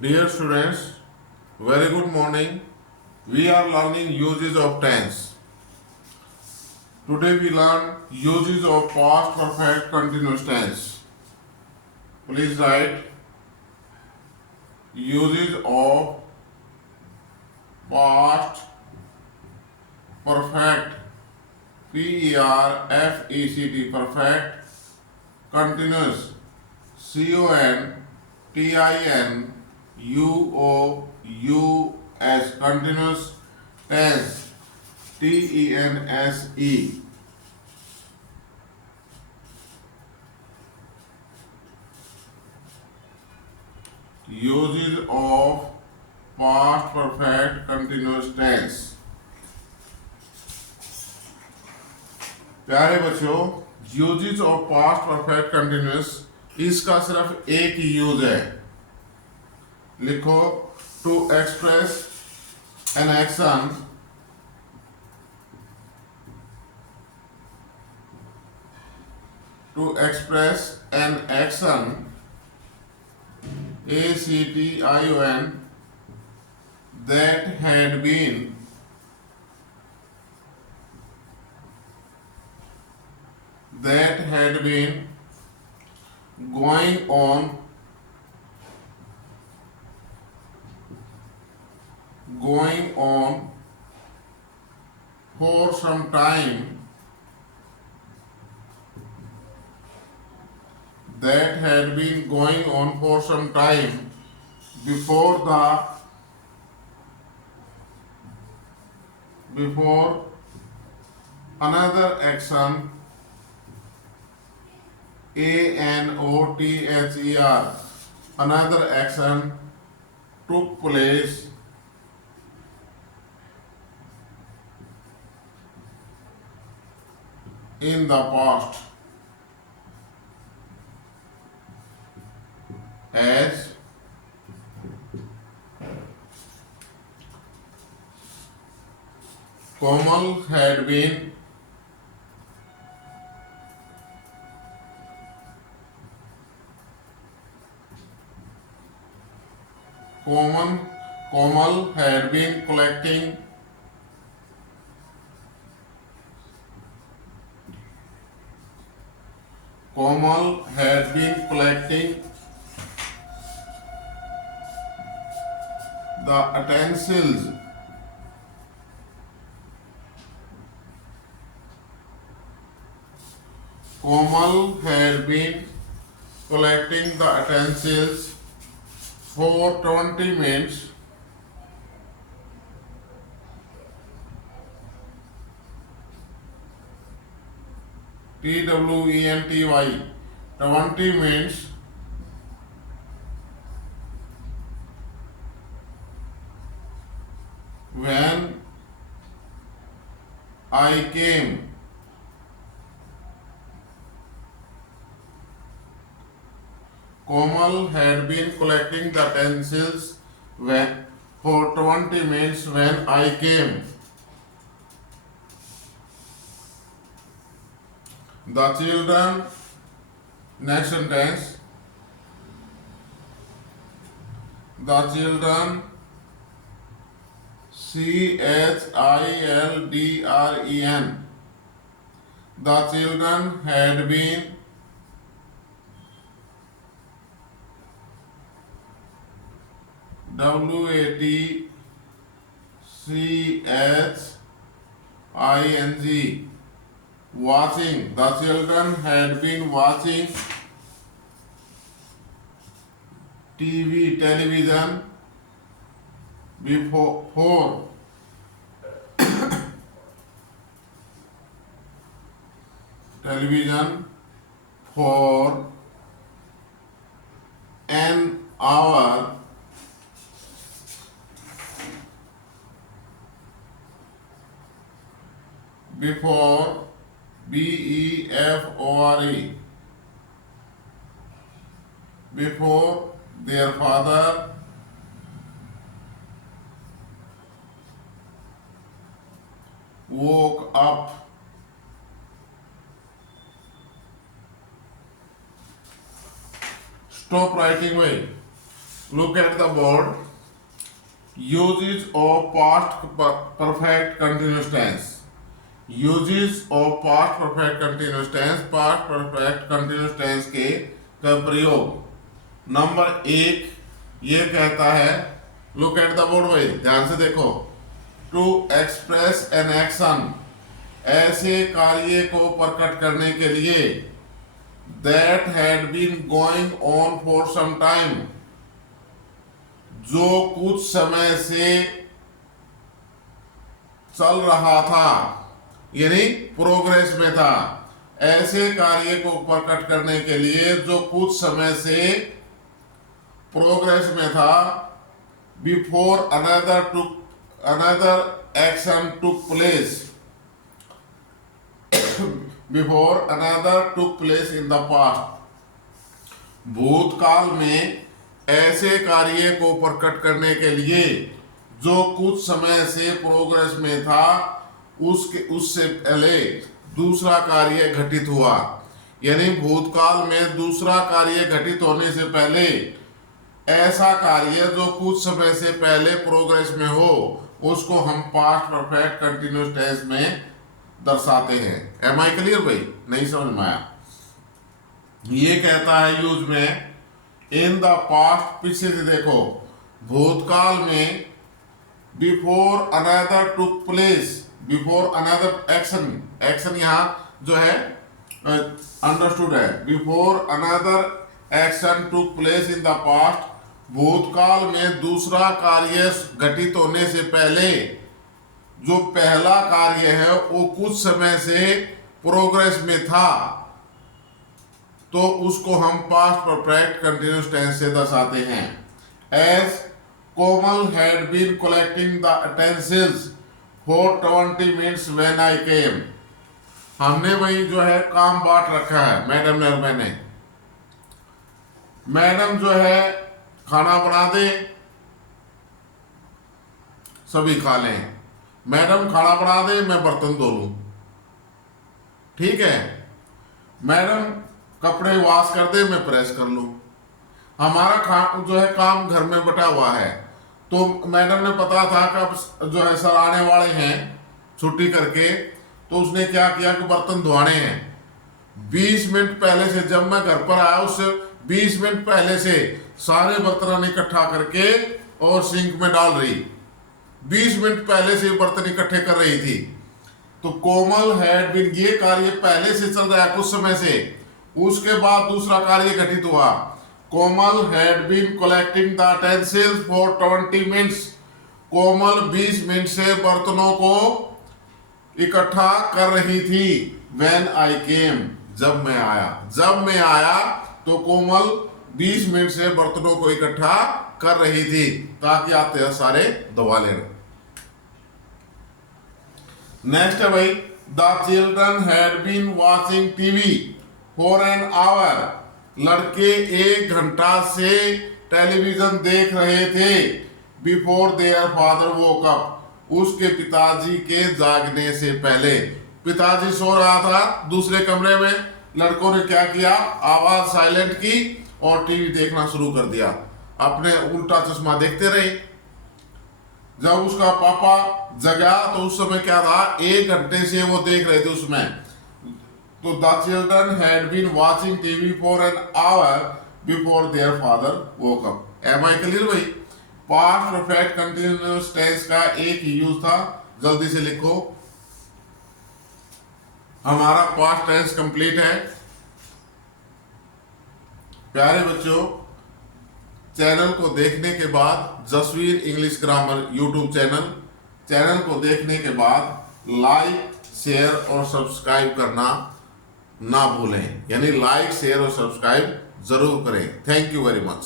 Dear students, very good morning. We are learning uses of tense. Today we learn uses of past perfect continuous tense. Please write uses of past perfect PERFECT perfect continuous CONTINUOUS continuous tense TENSE. Uses of past perfect continuous tense. प्यारे बच्चों, uses of past perfect continuous इसका सिर्फ एक ही use है. लिखो to express an action ACTION that had been going on for some time, before another action ANOTHER another action took place in the past, as Komal had been collecting the utensils for 20 minutes TWENTY 20 minutes when I came. Komal had been collecting the utensils for 20 minutes when I came. The children, next sentence, the children CHILDREN the children had been WATCHING watching. The children had been watching television before television for an hour before BEFORE before their father woke up. Stop writing, भाई. Look at the board. Uses of past perfect continuous tense. Uses of past perfect continuous tense. Past perfect continuous tense के प्रयोग नंबर 1 ये कहता है, look at the board भाई, ध्यान से देखो, टू एक्सप्रेस एन एक्शन, ऐसे कार्य को प्रकट करने के लिए, that had been going on for some time, जो कुछ समय से चल रहा था, यानी प्रोग्रेस में था। ऐसे कार्य को प्रकट करने के लिए जो कुछ समय से प्रोग्रेस में था, before another action took place, before another took place in the past, भूतकाल में ऐसे कार्य को प्रकट करने के लिए जो कुछ समय से प्रोग्रेस में था, उससे पहले दूसरा कार्य घटित हुआ। यानी भूतकाल में दूसरा कार्य घटित होने से पहले ऐसा कार्य जो कुछ समय से पहले प्रोग्रेस में हो, उसको हम पास्ट परफेक्ट कंटिन्यूअस टेंस में दर्शाते हैं। एम आई क्लियर भाई? नहीं समझ में आया? ये कहता है यूज में इन द पास्ट, पीछे से देखो, भूतकाल में, before another took place, before another action, action यहाँ जो है अंडरस्टूड है, before another action took place in the past, भूतकाल में दूसरा कार्य घटित होने से पहले जो पहला कार्य है वो कुछ समय से प्रोग्रेस में था, तो उसको हम पास्ट परफेक्ट कंटिन्यूअस टेंस से दर्शाते हैं। As Komal had been collecting the utensils for 20 minutes when I came, हमने वही जो है काम बांट रखा है, मैडम ने और मैंने। मैडम जो है खाना बना दे, सभी खा लें। मैडम खाना बना दे, मैं बर्तन धो लूं, ठीक है। मैडम कपड़े वॉश कर दे, मैं प्रेस कर लूं। हमारा जो है काम घर में बटा हुआ है, तो मैडम ने पता था कि अब जो है सर आने वाले हैं छुट्टी करके, तो उसने क्या किया कि बर्तन धोने हैं। 20 मिनट पहले से, जब मैं घर पर आया उससे 20 मिनट पहले से सारे बर्तन इकट्ठा करके और सिंक में डाल रही। 20 मिनट पहले से बर्तन इकट्ठे कर रही थी। तो कोमल हैड बीन, ये कार्य पहले से चल रहा है कुछ समय से, उसके बाद दूसरा कार्य घटित हुआ। Komal had been collecting the utensils for 20 minutes, Komal 20 minute से बर्तनों को इकट्ठा कर रही थी। व्हेन आई केम, जब मैं आया। जब मैं आया तो कोमल 20 मिनट से बर्तनों को इकट्ठा कर रही थी, ताकि आते हैं सारे दबा ले। नेक्स्ट है भाई, the children had been watching TV for an hour, लड़के 1 घंटा से टेलीविजन देख रहे थे। Before their father woke up, उसके पिताजी के जागने से पहले। पिताजी सो रहा था दूसरे कमरे में, लड़कों ने क्या किया, आवाज साइलेंट की और टीवी देखना शुरू कर दिया। अपने उल्टा चश्मा देखते रहे। जब उसका पापा जगा तो उस समय क्या था, 1 घंटे से वो देख रहे थे उसमें। तो the children had been watching TV for an hour before their father woke up. Am I clear भाई? पास्ट परफेक्ट कंटिन्यूअस टेंस का एक ही यूज था, जल्दी से लिखो। हमारा पास्ट टेंस कंप्लीट है। प्यारे बच्चों, चैनल को देखने के बाद, Jasveer English grammar YouTube channel को देखने के बाद लाइक, शेयर और सब्सक्राइब करना ना भूलें। यानी लाइक, शेयर और सब्सक्राइब जरूर करें। Thank you very much.